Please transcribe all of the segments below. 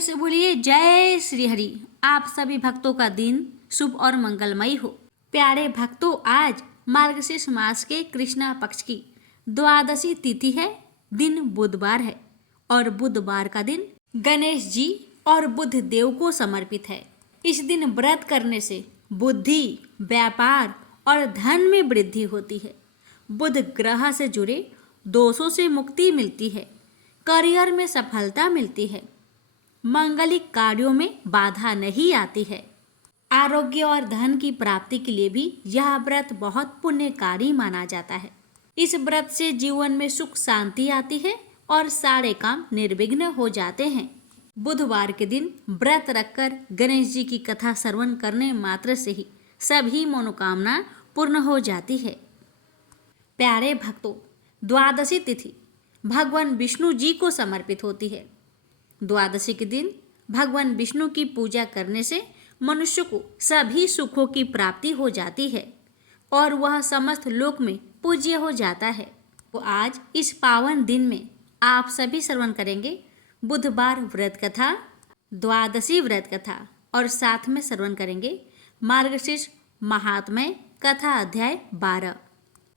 से बोलिए जय श्री हरि। आप सभी भक्तों का दिन शुभ और मंगलमय हो। प्यारे भक्तों, आज मार्गशीर्ष मास के कृष्णा पक्ष की द्वादशी तिथि है। दिन बुधवार है और बुधवार का दिन गणेश जी और बुध देव को समर्पित है। इस दिन व्रत करने से बुद्धि, व्यापार और धन में वृद्धि होती है। बुध ग्रह से जुड़े दोषों से मुक्ति मिलती है। करियर में सफलता मिलती है। मांगलिक कार्यों में बाधा नहीं आती है। आरोग्य और धन की प्राप्ति के लिए भी यह व्रत बहुत पुण्यकारी माना जाता है। इस व्रत से जीवन में सुख शांति आती है और सारे काम निर्विघ्न हो जाते हैं। बुधवार के दिन व्रत रखकर गणेश जी की कथा श्रवण करने मात्र से ही सभी मनोकामना पूर्ण हो जाती है। प्यारे भक्तों, द्वादशी तिथि भगवान विष्णु जी को समर्पित होती है। द्वादशी के दिन भगवान विष्णु की पूजा करने से मनुष्य को सभी सुखों की प्राप्ति हो जाती है और वह समस्त लोक में पूज्य हो जाता है। तो आज इस पावन दिन में आप सभी श्रवण करेंगे बुधवार व्रत कथा, द्वादशी व्रत कथा और साथ में श्रवण करेंगे मार्गशीर्ष महात्म्य कथा अध्याय 12।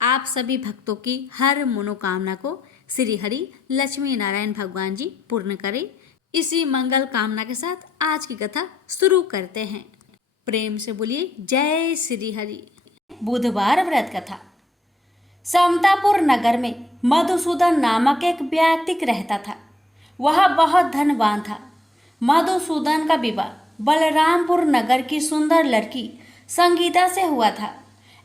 आप सभी भक्तों की हर मनोकामना को श्री हरि लक्ष्मी नारायण भगवान जी पूर्ण करें। इसी मंगल कामना के साथ आज की कथा शुरू करते हैं। प्रेम से बोलिए जय श्री हरि। बुधवार व्रत कथा। समतापुर नगर में मधुसूदन नामक एक व्यक्ति रहता था। वह बहुत धनवान था। मधुसूदन का विवाह बलरामपुर नगर की सुंदर लड़की संगीता से हुआ था।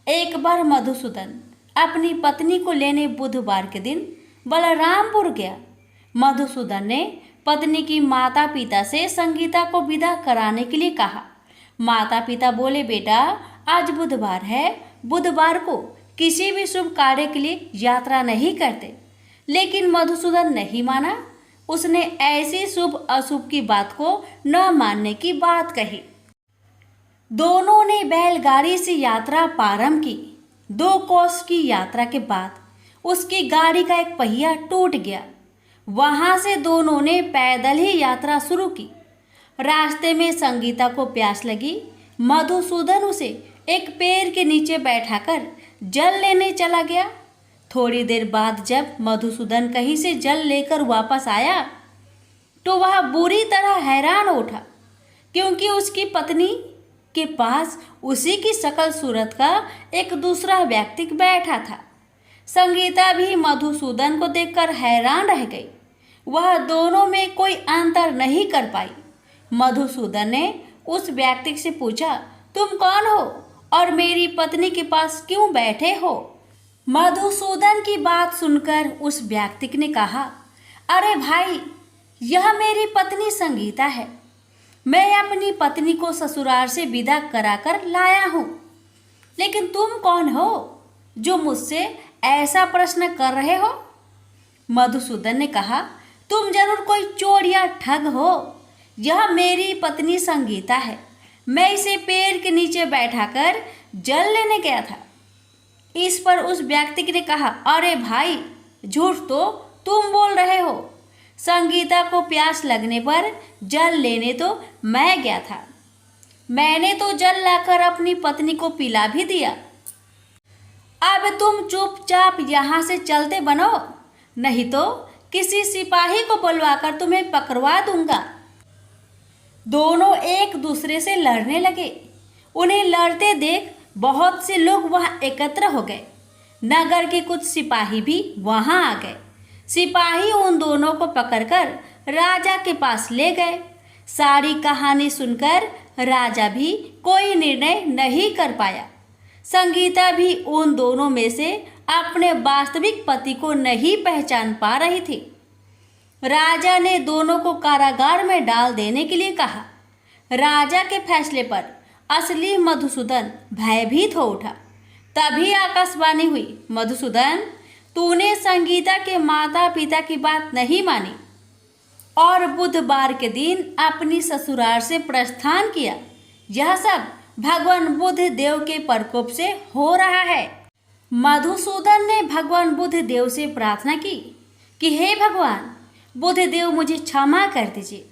एक बार मधुसूदन अपनी पत्नी को लेने बुधवार के दिन बलरामपुर गया। मधुसूदन ने पत्नी की माता पिता से संगीता को विदा कराने के लिए कहा। माता पिता बोले, बेटा आज बुधवार है, बुधवार को किसी भी शुभ कार्य के लिए यात्रा नहीं करते। लेकिन मधुसूदन नहीं माना। उसने ऐसी शुभ अशुभ की बात को न मानने की बात कही। दोनों ने बैलगाड़ी से यात्रा प्रारंभ की। 2 कोस की यात्रा के बाद उसकी गाड़ी का एक पहिया टूट गया। वहां से दोनों ने पैदल ही यात्रा शुरू की। रास्ते में संगीता को प्यास लगी। मधुसूदन उसे एक पेड़ के नीचे बैठाकर जल लेने चला गया। थोड़ी देर बाद जब मधुसूदन कहीं से जल लेकर वापस आया तो वह बुरी तरह हैरान उठा, क्योंकि उसकी पत्नी के पास उसी की शकल सूरत का एक दूसरा व्यक्ति बैठा था। संगीता भी मधुसूदन को देखकर हैरान रह गई। वह दोनों में कोई अंतर नहीं कर पाई। मधुसूदन ने उस व्यक्ति से पूछा, तुम कौन हो और मेरी पत्नी के पास क्यों बैठे हो? मधुसूदन की बात सुनकर उस व्यक्ति ने कहा, अरे भाई, यह मेरी पत्नी संगीता है। मैं अपनी पत्नी को ससुराल से विदा कराकर लाया हूँ। लेकिन तुम कौन हो जो मुझसे ऐसा प्रश्न कर रहे हो? मधुसूदन ने कहा, तुम जरूर कोई चोर या ठग हो। यह मेरी पत्नी संगीता है। मैं इसे पेड़ के नीचे बैठाकर जल लेने गया था। इस पर उस व्यक्ति ने कहा, अरे भाई, झूठ तो तुम बोल रहे हो। संगीता को प्यास लगने पर जल लेने तो मैं गया था। मैंने तो जल लाकर अपनी पत्नी को पिला भी दिया। अब तुम चुपचाप यहाँ से चलते बनो, नहीं तो किसी सिपाही को बुलवाकर तुम्हें पकड़वा दूंगा। दोनों एक दूसरे से लड़ने लगे। उन्हें लड़ते देख बहुत से लोग वहां एकत्र हो गए। नगर के कुछ सिपाही भी वहां आ गए। सिपाही उन दोनों को पकड़कर राजा के पास ले गए। सारी कहानी सुनकर राजा भी कोई निर्णय नहीं कर पाया। संगीता भी उन दोनों में से अपने वास्तविक पति को नहीं पहचान पा रही थी। राजा ने दोनों को कारागार में डाल देने के लिए कहा। राजा के फैसले पर असली मधुसूदन भयभीत हो उठा। तभी आकाशवाणी हुई, मधुसूदन, तूने संगीता के माता पिता की बात नहीं मानी और बुधवार के दिन अपनी ससुराल से प्रस्थान किया। यह सब भगवान बुध देव के प्रकोप से हो रहा है। मधुसूदन ने भगवान बुध देव से प्रार्थना की कि हे भगवान बुध देव, मुझे क्षमा कर दीजिए।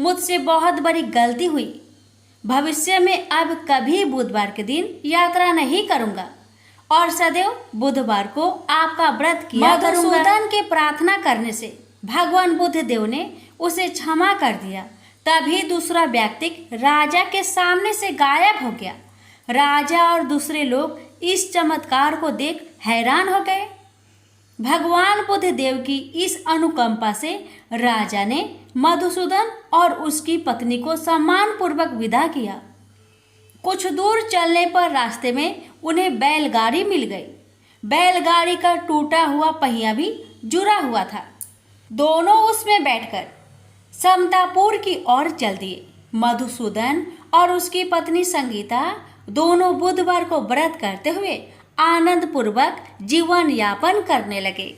मुझसे बहुत बड़ी गलती हुई। भविष्य में अब कभी बुधवार के दिन यात्रा नहीं करूंगा और सदैव बुधवार को आपका व्रत किया करूंगा। मधुसूदन के प्रार्थना करने से भगवान बुद्ध देव ने उसे क्षमा कर दिया। तभी दूसरा व्यक्ति राजा के सामने से गायब हो गया। राजा और दूसरे लोग इस चमत्कार को देख हैरान हो गए। भगवान बुद्ध देव की इस अनुकंपा से राजा ने मधुसूदन और उसकी पत्नी को सम्मानपूर्वक विदा किया। कुछ दूर चलने पर रास्ते में उन्हें बैलगाड़ी मिल गई। बैलगाड़ी का टूटा हुआ पहिया भी जुड़ा हुआ था। दोनों उसमें बैठकर समतापुर की ओर चल दिए। मधुसूदन और उसकी पत्नी संगीता दोनों बुधवार को व्रत करते हुए आनंद पूर्वक जीवन यापन करने लगे।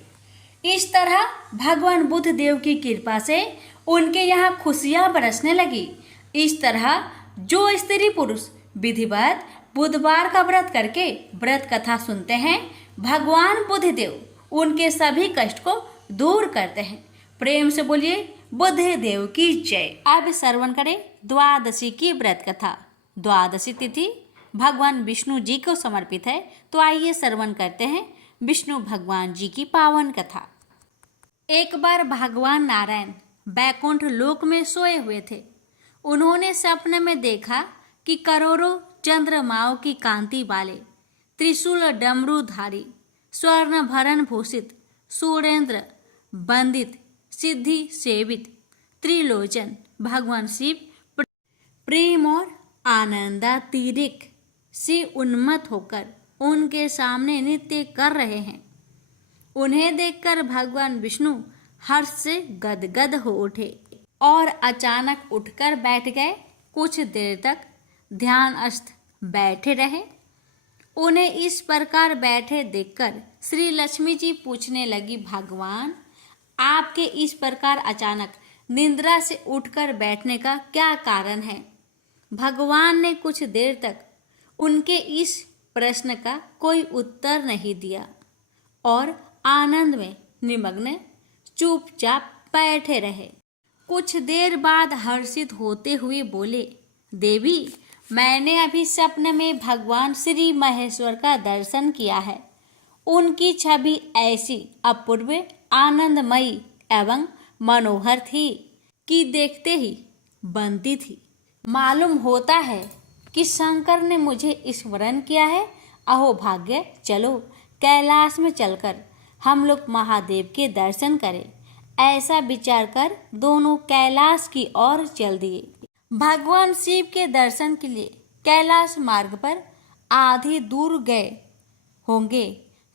इस तरह भगवान बुद्ध देव की कृपा से उनके यहाँ खुशियाँ बरसने लगी। इस तरह जो स्त्री पुरुष विधिवत बुधवार का व्रत करके व्रत कथा सुनते हैं, भगवान बुद्ध देव उनके सभी कष्ट को दूर करते हैं। प्रेम से बोलिए बुद्ध देव की जय। अब श्रवण करें द्वादशी की व्रत कथा। द्वादशी तिथि भगवान विष्णु जी को समर्पित है, तो आइए श्रवण करते हैं विष्णु भगवान जी की पावन कथा। एक बार भगवान नारायण बैकुंठ लोक में सोए हुए थे। उन्होंने सपने में देखा कि करोड़ों चंद्रमाओं की कांति वाले त्रिशूल डमरूधारी स्वर्ण भरण भूषित सूर्येंद्र वंदित सिद्धि सेवित त्रिलोचन भगवान शिव प्रेम और आनंदातिरेक से उन्मत्त होकर उनके सामने नृत्य कर रहे हैं। उन्हें देखकर भगवान विष्णु हर्ष से गदगद हो उठे और अचानक उठकर बैठ गए। कुछ देर तक ध्यानस्थ बैठे रहे। उन्हें इस प्रकार बैठे देखकर श्री लक्ष्मी जी पूछने लगी, भगवान आपके इस प्रकार अचानक निद्रा से उठकर बैठने का क्या कारण है? भगवान ने कुछ देर तक उनके इस प्रश्न का कोई उत्तर नहीं दिया और आनंद में निमग्न चुपचाप बैठे रहे। कुछ देर बाद हर्षित होते हुए बोले, देवी मैंने अभी सपने में भगवान श्री महेश्वर का दर्शन किया है। उनकी छवि ऐसी अपूर्व आनंदमयी एवं मनोहर थी कि देखते ही बनती थी। मालूम होता है कि शंकर ने मुझे स्मरण किया है। अहो भाग्य, चलो कैलाश में चलकर हम लोग महादेव के दर्शन करें। ऐसा विचार कर दोनों कैलाश की ओर चल दिए। भगवान शिव के दर्शन के लिए कैलाश मार्ग पर आधी दूर गए होंगे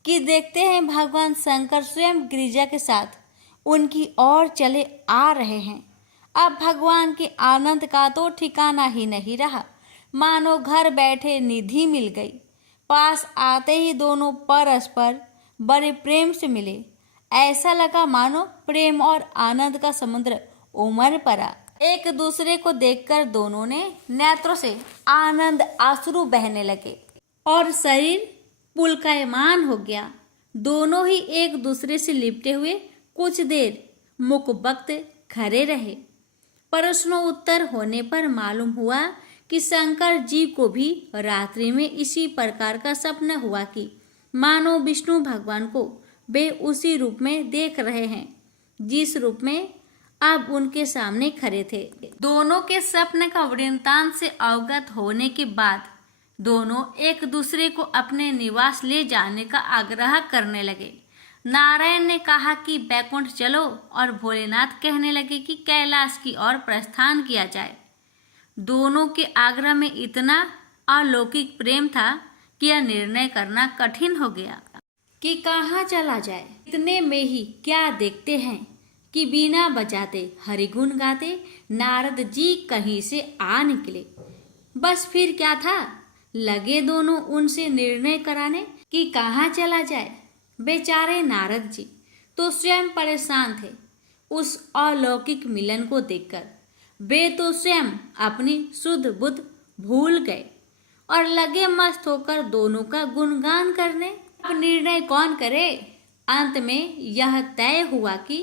कि देखते हैं भगवान शंकर स्वयं गिरिजा के साथ उनकी ओर चले आ रहे हैं। अब भगवान के आनंद का तो ठिकाना ही नहीं रहा। मानो घर बैठे निधि मिल गई। पास आते ही दोनों परस्पर बड़े प्रेम से मिले। ऐसा लगा मानो प्रेम और आनंद का समुद्र उमड़ पड़ा। एक दूसरे को देखकर दोनों ने नेत्रों से आनंद आंसू बहने लगे और शरीर पुलकायमान हो गया। दोनों ही एक दूसरे से लिपटे हुए कुछ देर मुखबख्त खड़े रहे। प्रश्नों उत्तर होने पर मालूम हुआ कि शंकर जी को भी रात्रि में इसी प्रकार का सपना हुआ कि मानो विष्णु भगवान को वे उसी रूप में देख रहे हैं जिस रूप में अब उनके सामने खड़े थे। दोनों के स्वप्न का वृत्तांत से अवगत होने के बाद दोनों एक दूसरे को अपने निवास ले जाने का आग्रह करने लगे। नारायण ने कहा कि बैकुंठ चलो और भोलेनाथ कहने लगे कि कैलाश की ओर प्रस्थान किया जाए। दोनों के आग्रह में इतना अलौकिक प्रेम था कि यह निर्णय करना कठिन हो गया कि कहाँ चला जाए। इतने में ही क्या देखते हैं कि बीना बजाते हरिगुण गाते नारद जी कहीं से आ निकले। बस फिर क्या था, लगे दोनों उनसे निर्णय कराने कि कहाँ चला जाए। बेचारे नारद जी तो स्वयं परेशान थे उस अलौकिक मिलन को देखकर। वे तो स्वयं अपनी शुद्ध बुद्ध भूल गए और लगे मस्त होकर दोनों का गुणगान करने। अब निर्णय कौन करे? अंत में यह तय हुआ कि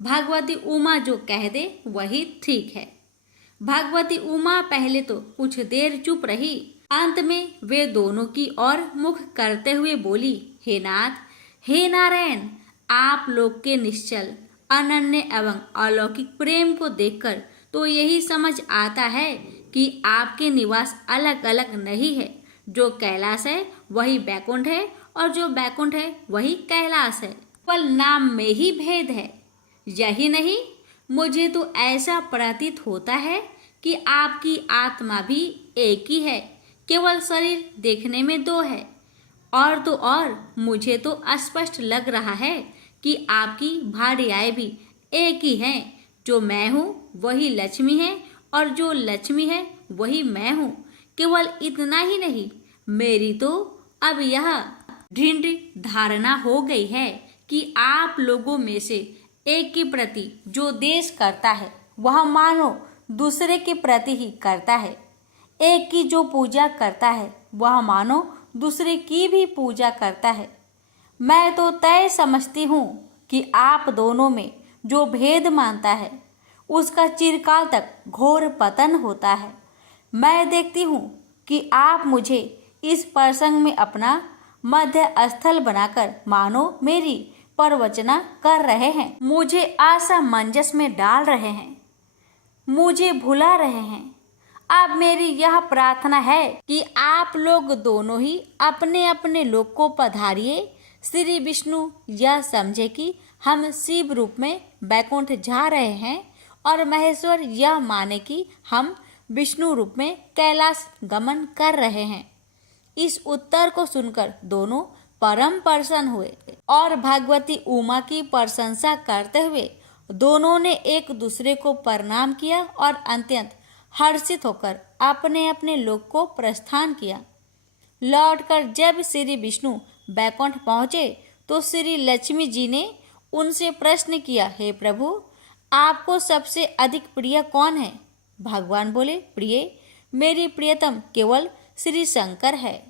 भगवती उमा जो कह दे वही ठीक है। भगवती उमा पहले तो कुछ देर चुप रही, अंत में वे दोनों की ओर मुख करते हुए बोली, हे नाथ, हे नारायण, आप लोग के निश्चल अनन्य एवं अलौकिक प्रेम को देखकर तो यही समझ आता है कि आपके निवास अलग अलग नहीं है। जो कैलाश है वही बैकुंठ है और जो बैकुंठ है वही कैलाश है। केवल नाम में ही भेद है। यही नहीं, मुझे तो ऐसा प्रतीत होता है कि आपकी आत्मा भी एक ही है, केवल शरीर देखने में दो है। और तो और मुझे तो स्पष्ट लग रहा है कि आपकी भार्याएं भी एक ही हैं। जो मैं हूँ वही लक्ष्मी है और जो लक्ष्मी है वही मैं हूँ। केवल इतना ही नहीं, मेरी तो अब यह दृढ़ धारणा हो गई है कि आप लोगों में से एक के प्रति जो देश करता है वह मानो दूसरे के प्रति ही करता है। एक की जो पूजा करता है वह मानो दूसरे की भी पूजा करता है। मैं तो तय समझती हूँ कि आप दोनों में जो भेद मानता है उसका चिरकाल तक घोर पतन होता है। मैं देखती हूँ कि आप मुझे इस प्रसंग में अपना मध्य स्थल बनाकर मानो मेरी प्रवचना कर रहे हैं, मुझे असमंजस में डाल रहे हैं, मुझे भुला रहे हैं। अब मेरी यह प्रार्थना है कि आप लोग दोनों ही अपने अपने लोक को पधारिए। श्री विष्णु यह समझे कि हम शिव रूप में बैकुंठ जा रहे हैं और महेश्वर यह माने कि हम विष्णु रूप में कैलाश गमन कर रहे हैं। इस उत्तर को सुनकर दोनों परम प्रसन्न हुए और भगवती उमा की प्रशंसा करते हुए दोनों ने एक दूसरे को प्रणाम किया और अत्यंत हर्षित होकर अपने अपने लोक को प्रस्थान किया। लौटकर जब श्री विष्णु बैकुंठ पहुँचे तो श्री लक्ष्मी जी ने उनसे प्रश्न किया, हे प्रभु, आपको सबसे अधिक प्रिय कौन है? भगवान बोले, प्रिय, मेरी प्रियतम केवल श्री शंकर है।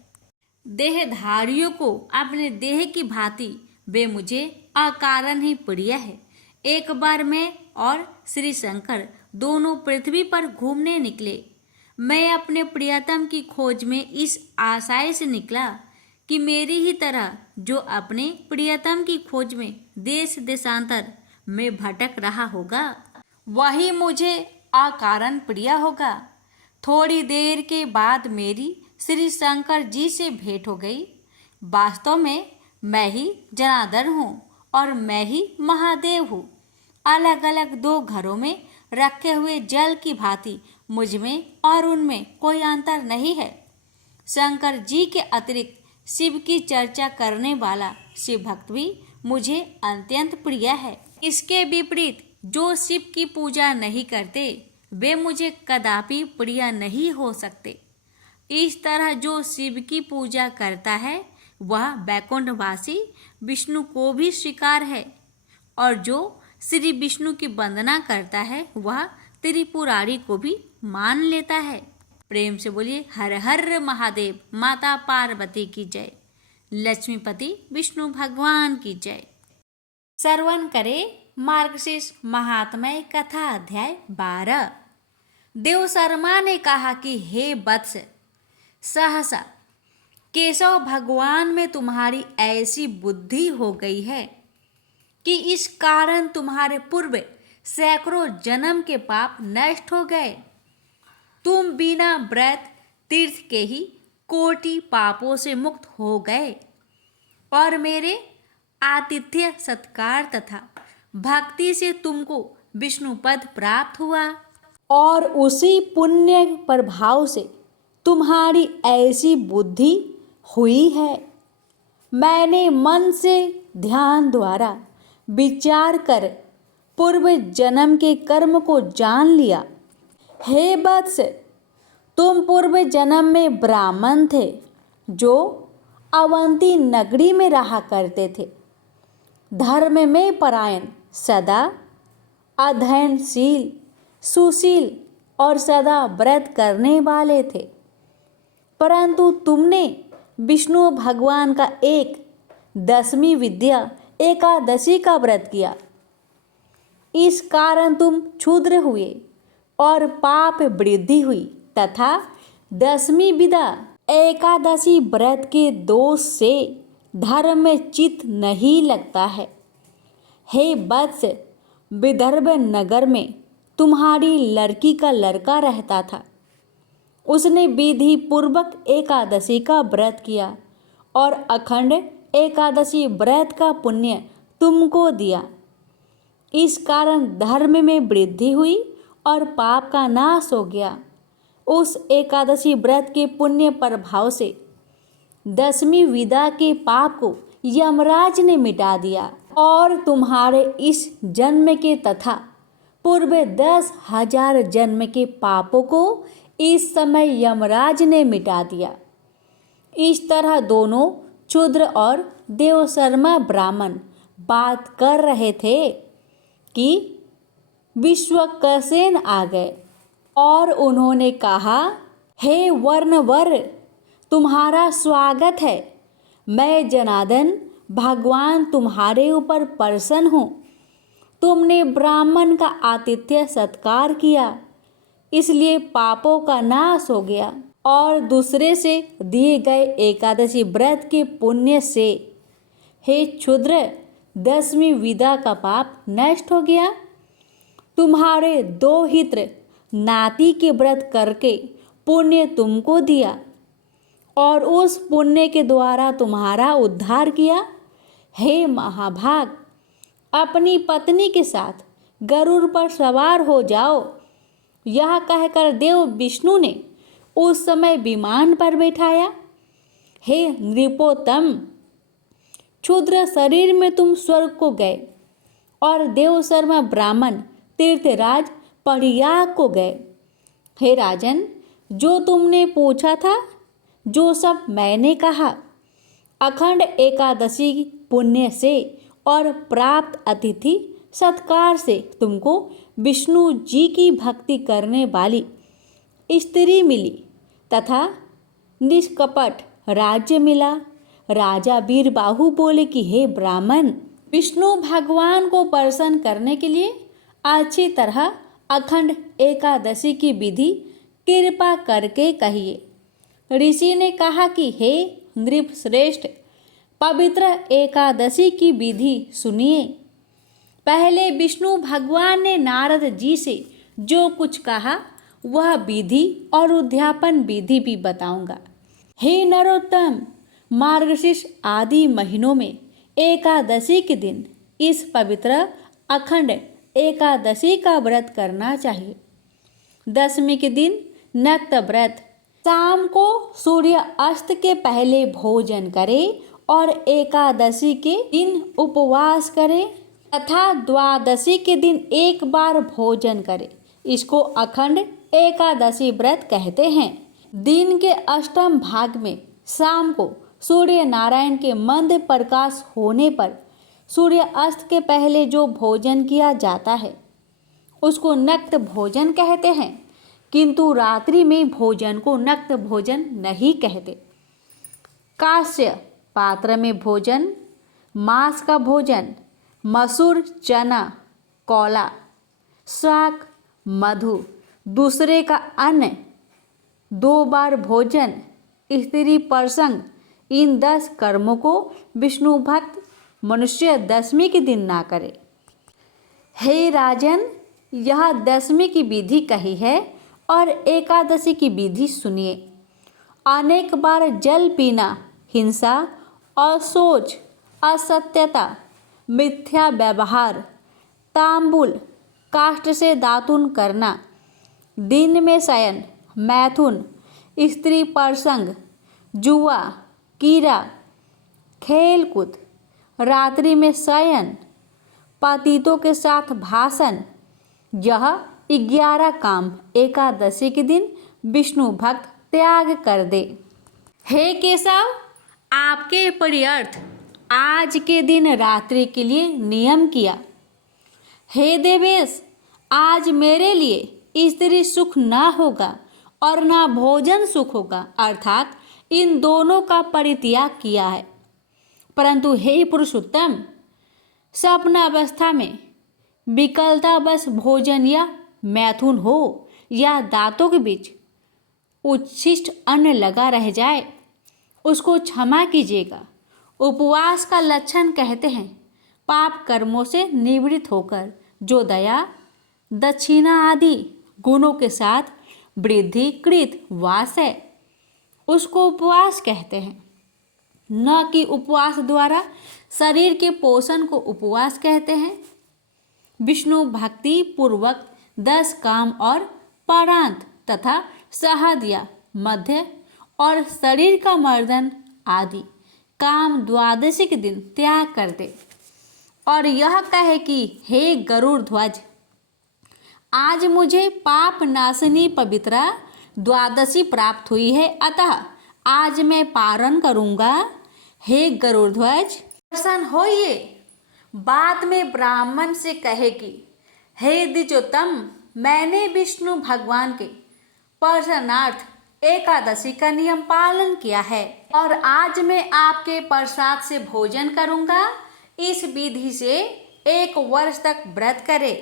देहधारियों को अपने देह की भांति वे मुझे अकारण ही प्रिय है। एक बार मैं और श्री शंकर दोनों पृथ्वी पर घूमने निकले। मैं अपने प्रियतम की खोज में इस आशय से निकला कि मेरी ही तरह जो अपने प्रियतम की खोज में देश देशांतर में भटक रहा होगा वही मुझे अकारण प्रिय होगा। थोड़ी देर के बाद मेरी श्री शंकर जी से भेंट हो गई। वास्तव में मैं ही जनार्दन हूँ और मैं ही महादेव हूँ। अलग अलग दो घरों में रखे हुए जल की भांति मुझ में और उनमें कोई अंतर नहीं है। शंकर जी के अतिरिक्त शिव की चर्चा करने वाला शिव भक्त भी मुझे अत्यंत प्रिय है। इसके विपरीत जो शिव की पूजा नहीं करते वे मुझे कदापि प्रिय नहीं हो सकते। इस तरह जो शिव की पूजा करता है वह बैकुंठवासी विष्णु को भी स्वीकार है और जो श्री विष्णु की वंदना करता है वह त्रिपुरारी को भी मान लेता है। प्रेम से बोलिए हर हर महादेव। माता पार्वती की जय। लक्ष्मीपति विष्णु भगवान की जय। श्रवण करे मार्गशीर्ष महात्म्य कथा अध्याय 12। देव शर्मा ने कहा कि हे वत्स, सहसा केशव भगवान में तुम्हारी ऐसी बुद्धि हो गई है कि इस कारण तुम्हारे पूर्व सैकड़ों जन्म के पाप नष्ट हो गए। तुम बिना व्रत तीर्थ के ही कोटि पापों से मुक्त हो गए और मेरे आतिथ्य सत्कार तथा भक्ति से तुमको विष्णु पद प्राप्त हुआ और उसी पुण्य प्रभाव से तुम्हारी ऐसी बुद्धि हुई है। मैंने मन से ध्यान द्वारा विचार कर पूर्व जन्म के कर्म को जान लिया। हे वत्स, तुम पूर्व जन्म में ब्राह्मण थे जो अवंती नगरी में रहा करते थे। धर्म में परायण, सदा अध्ययनशील, सुशील और सदा व्रत करने वाले थे। परंतु तुमने विष्णु भगवान का एक 10वीं विद्या एकादशी का व्रत किया। इस कारण तुम क्षुद्र हुए। और पाप वृद्धि हुई तथा 10वीं विदा एकादशी व्रत के दोष से धर्म में चित्त नहीं लगता है। हे वत्स, विदर्भ नगर में तुम्हारी लड़की का लड़का रहता था। उसने विधि पूर्वक एकादशी का व्रत किया और अखंड एकादशी व्रत का पुण्य तुमको दिया। इस कारण धर्म में वृद्धि हुई और पाप का नाश हो गया। उस एकादशी व्रत के पुण्य प्रभाव से 10वीं विदा के पाप को यमराज ने मिटा दिया और तुम्हारे इस जन्म के तथा पूर्व 10,000 जन्म के पापों को इस समय यमराज ने मिटा दिया। इस तरह दोनों शूद्र और देवशर्मा ब्राह्मण बात कर रहे थे कि विश्वक्सेन आ गए और उन्होंने कहा, हे वर्णवर, तुम्हारा स्वागत है। मैं जनार्दन भगवान तुम्हारे ऊपर प्रसन्न हूँ। तुमने ब्राह्मण का आतिथ्य सत्कार किया, इसलिए पापों का नाश हो गया और दूसरे से दिए गए एकादशी व्रत के पुण्य से हे क्षुद्र 10वीं विदा का पाप नष्ट हो गया। तुम्हारे 2 हित्र नाती के व्रत करके पुण्य तुमको दिया और उस पुण्य के द्वारा तुम्हारा उद्धार किया। हे महाभाग, अपनी पत्नी के साथ गरुड़ पर सवार हो जाओ। यह कहकर देव विष्णु ने उस समय विमान पर बैठाया। हे नृपोत्तम, क्षुद्र शरीर में तुम स्वर्ग को गए और देवशर्मा ब्राह्मण तीर्थराज परियाग को गए। हे राजन, जो तुमने पूछा था जो सब मैंने कहा, अखंड एकादशी पुण्य से और प्राप्त अतिथि सत्कार से तुमको विष्णु जी की भक्ति करने वाली स्त्री मिली तथा निष्कपट राज्य मिला। राजा वीरबाहु बोले कि हे ब्राह्मण, विष्णु भगवान को प्रसन्न करने के लिए अच्छी तरह अखंड एकादशी की विधि कृपा करके कहिए। ऋषि ने कहा कि हे नृप श्रेष्ठ, पवित्र एकादशी की विधि सुनिए। पहले विष्णु भगवान ने नारद जी से जो कुछ कहा वह विधि और उद्यापन विधि भी बताऊंगा। हे नरोत्तम, मार्गशीर्ष आदि महीनों में एकादशी के दिन इस पवित्र अखंड एकादशी का व्रत करना चाहिए। 10वीं के दिन नक्त व्रत, शाम को सूर्य अस्त के पहले भोजन करें और एकादशी के दिन उपवास करें तथा द्वादशी के दिन एक बार भोजन करें। इसको अखंड एकादशी व्रत कहते हैं। दिन के अष्टम भाग में शाम को सूर्य नारायण के मंद प्रकाश होने पर सूर्य अस्त के पहले जो भोजन किया जाता है उसको नक्त भोजन कहते हैं, किंतु रात्रि में भोजन को नक्त भोजन नहीं कहते। कांस्य पात्र में भोजन, मांस का भोजन, मसूर, चना, कौला, शाक, मधु, दूसरे का अन्न, 2 बार भोजन, स्त्री प्रसंग, इन 10 कर्मों को विष्णु भक्त मनुष्य 10वीं के दिन ना करे। हे राजन, यह 10वीं की विधि कही है और एकादशी की विधि सुनिए। अनेक बार जल पीना, हिंसा, असोच, असत्यता, मिथ्या व्यवहार, तांबुल, काष्ठ से दातुन करना, दिन में शयन, मैथुन, स्त्री प्रसंग, जुआ, कीड़ा, खेलकूद, रात्रि में शयन, पतितों के साथ भाषण, यह 11 काम एकादशी के दिन विष्णु भक्त त्याग कर दे। हे केशव, आपके प्रियर्थ आज के दिन रात्रि के लिए नियम किया। हे देवेश, आज मेरे लिए स्त्री सुख ना होगा और ना भोजन सुख होगा, अर्थात इन दोनों का परित्याग किया है। परंतु हे पुरुषोत्तम, स्वप्नावस्था में विकलता बस भोजन या मैथुन हो या दांतों के बीच उच्छिष्ट अन्न लगा रह जाए उसको क्षमा कीजिएगा। उपवास का लक्षण कहते हैं पाप कर्मों से निवृत्त होकर जो दया, दक्षिणा आदि गुणों के साथ वृद्धिकृत वास है उसको उपवास कहते हैं। न कि उपवास द्वारा शरीर के पोषण को उपवास कहते हैं। विष्णु भक्ति पूर्वक 10 काम और परांत तथा सहद या मध्य और शरीर का मर्दन आदि काम द्वादशी के दिन त्याग कर दे और यह कहे कि हे गरुड़ ध्वज, आज मुझे पाप नाशिनी पवित्रा द्वादशी प्राप्त हुई है, अतः आज मैं पारण करूँगा। हे गरुड़ ध्वज प्रसन्न होइए। बाद में ब्राह्मण से कहे कि हे द्विजोत्तम, मैंने विष्णु भगवान के प्रसन्नार्थ एकादशी का नियम पालन किया है और आज मैं आपके प्रसाद से भोजन करूंगा। इस विधि से 1 वर्ष तक व्रत करे।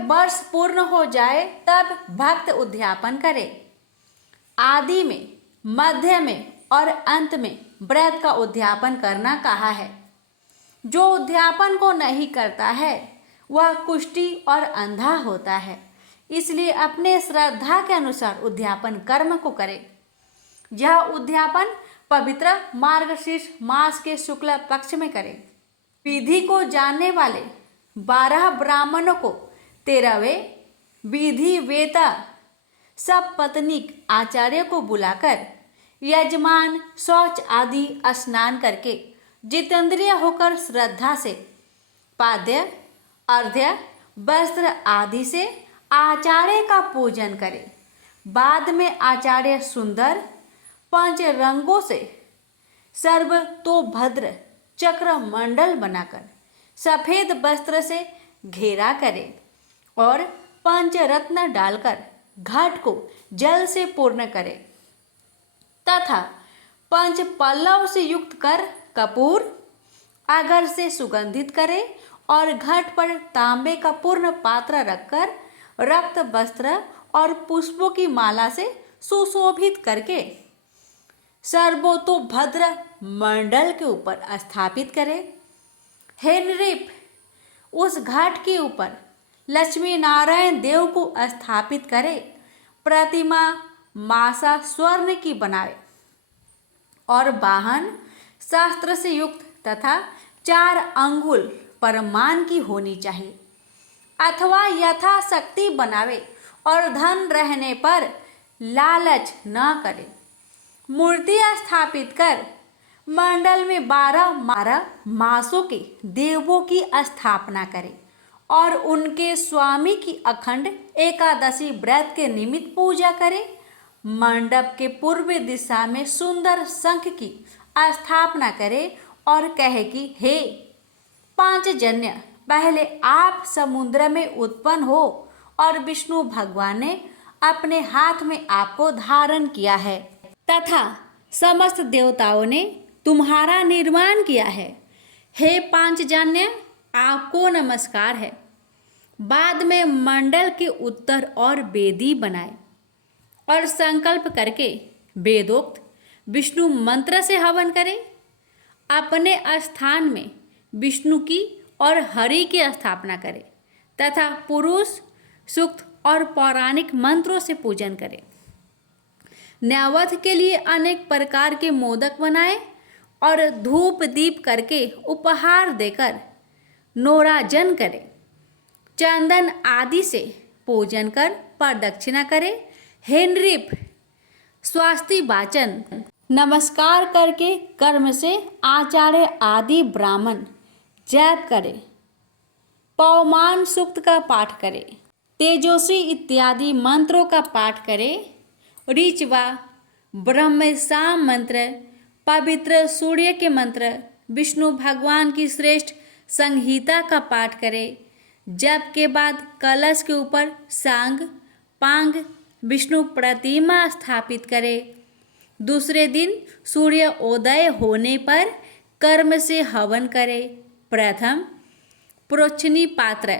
वर्ष पूर्ण हो जाए तब भक्त उद्यापन करे। आदि में, मध्य में और अंत में व्रत का उद्यापन करना कहा है। जो उद्यापन को नहीं करता है वह कुष्ठी और अंधा होता है, इसलिए अपने श्रद्धा के अनुसार उद्यापन कर्म को करे। यह उद्यापन पवित्र मार्गशीर्ष मास के शुक्ल पक्ष में करे। विधि को जानने वाले 12 ब्राह्मणों को 13वें विधि वेता सब पत्नीक आचार्य को बुलाकर यजमान शौच आदि स्नान करके जितेंद्रिय होकर श्रद्धा से पाद्य, अर्घ्य, वस्त्र आदि से आचार्य का पूजन करे। बाद में आचार्य सुंदर 5 रंगों से सर्वतोभद्र चक्र मंडल बनाकर सफेद वस्त्र से घेरा करे और 5 रत्न डालकर घट को जल से पूर्ण करे तथा 5 पल्लव से युक्त कर कपूर अगर से सुगंधित करे और घट पर तांबे का पूर्ण पात्र रखकर रक्त वस्त्र और पुष्पों की माला से सुशोभित करके सर्वतोभद्र मंडल के ऊपर स्थापित करे। हे नृप, उस घाट के ऊपर लक्ष्मी नारायण देव को स्थापित करे। प्रतिमा मासा स्वर्ण की बनावे और वाहन शास्त्र से युक्त तथा 4 अंगुल परमान की होनी चाहिए अथवा यथाशक्ति बनावे और धन रहने पर लालच न करे। मूर्ति स्थापित कर मंडल में 12 मासों के देवों की स्थापना करे और उनके स्वामी की अखंड एकादशी व्रत के निमित्त पूजा करे। मंडप के पूर्व दिशा में सुंदर शंख की स्थापना करे और कहे कि हे 5 जन्य, पहले आप समुद्र में उत्पन्न हो और विष्णु भगवान ने अपने हाथ में आपको धारण किया है तथा समस्त देवताओं ने तुम्हारा निर्माण किया है। हे 5 जन्य, आपको नमस्कार है। बाद में मंडल के उत्तर और वेदी बनाए और संकल्प करके वेदोक्त विष्णु मंत्र से हवन करें। अपने स्थान में विष्णु की और हरि की स्थापना करें तथा पुरुष सूक्त और पौराणिक मंत्रों से पूजन करें। नैवेद्य के लिए अनेक प्रकार के मोदक बनाए और धूप दीप करके उपहार देकर नोराजन करें। चंदन आदि से पूजन कर प्रदक्षिणा करें। हे नृप, स्वास्ति वाचन नमस्कार करके कर्म से आचार्य आदि ब्राह्मण जप करे। पवमान सूक्त का पाठ करे। तेजस्वी इत्यादि मंत्रों का पाठ करे। ऋचवा, ब्रह्मसाम मंत्र, पवित्र सूर्य के मंत्र, विष्णु भगवान की श्रेष्ठ संहिता का पाठ करे। जप के बाद कलश के ऊपर सांग पांग विष्णु प्रतिमा स्थापित करे। दूसरे दिन सूर्य उदय होने पर कर्म से हवन करे। प्रथम प्रोक्षणी पात्र,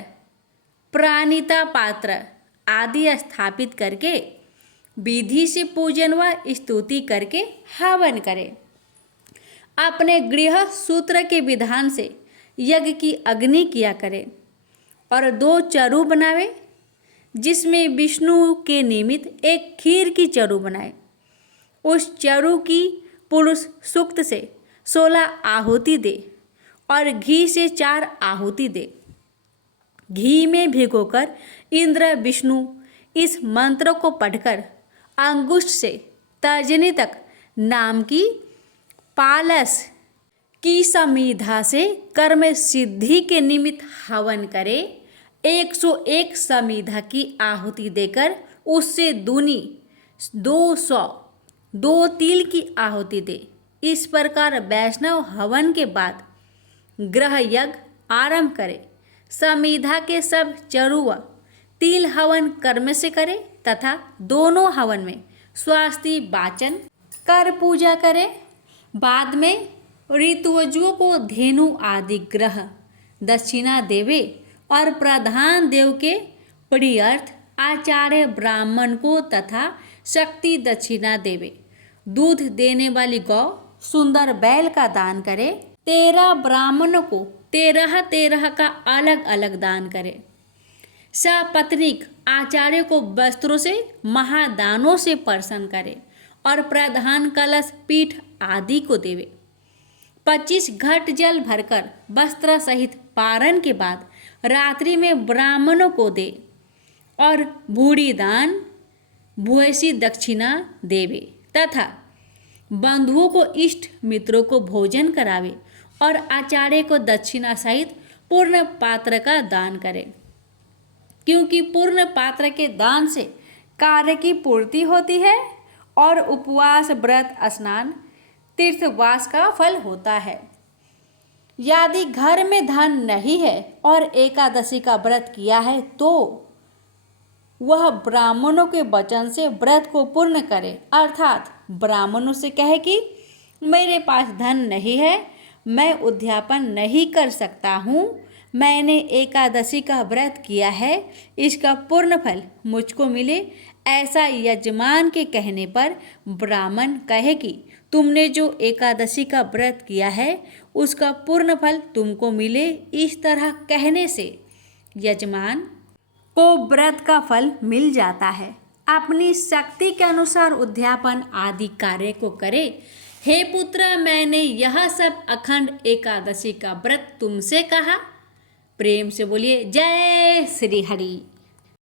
प्राणिता पात्र आदि स्थापित करके विधि से पूजन व स्तुति करके हवन करे। अपने गृह सूत्र के विधान से यज्ञ की अग्नि किया करे और 2 चरु बनावे, जिसमें विष्णु के निमित्त एक खीर की चरु बनाए। उस चरु की पुरुष सूक्त से 16 आहुति दे और घी से 4 आहुति दे। घी में भिगोकर इंद्र विष्णु इस मंत्र को पढ़कर अंगुष्ठ से तर्जनी तक नाम की पालस की समीधा से कर्म सिद्धि के निमित्त हवन करे। 101 समीधा की आहुति देकर उससे दूनी 200 2 तिल की आहुति दे। इस प्रकार वैष्णव हवन के बाद ग्रह यज्ञ आरंभ करे। समीधा के सब चरु व तिल हवन कर्म से करे तथा दोनों हवन में स्वास्ति वाचन कर पूजा करे। बाद में ऋतुवजुओं को धेनु आदि ग्रह दक्षिणा देवे और प्रधान देव के प्रियर्थ आचार्य ब्राह्मण को तथा शक्ति दक्षिणा देवे। दूध देने वाली गौ सुंदर बैल का दान करे। 13 ब्राह्मणों को 13 का अलग अलग दान करे। सपत्नीक आचार्य को वस्त्रों से महादानों से प्रसन्न करे और प्रधान कलश पीठ आदि को देवे। 25 घट जल भरकर वस्त्र सहित पारण के बाद रात्रि में ब्राह्मणों को दे और बूढ़ी दान भूयसी दक्षिणा देवे तथा बंधुओं को इष्ट मित्रों को भोजन करावे और आचार्य को दक्षिणा सहित पूर्ण पात्र का दान करे, क्योंकि पूर्ण पात्र के दान से कार्य की पूर्ति होती है और उपवास व्रत स्नान तीर्थवास का फल होता है। यदि घर में धन नहीं है और एकादशी का व्रत किया है तो वह ब्राह्मणों के वचन से व्रत को पूर्ण करे, अर्थात ब्राह्मणों से कहे कि मेरे पास धन नहीं है, मैं उद्यापन नहीं कर सकता हूँ, मैंने एकादशी का व्रत किया है, इसका पूर्ण फल मुझको मिले। ऐसा यजमान के कहने पर ब्राह्मण कहे कि तुमने जो एकादशी का व्रत किया है उसका पूर्ण फल तुमको मिले। इस तरह कहने से यजमान को व्रत का फल मिल जाता है। अपनी शक्ति के अनुसार उद्यापन आदि कार्य को करे। हे पुत्र, मैंने यह सब अखंड एकादशी का व्रत तुमसे कहा। प्रेम से बोलिए जय श्री हरि।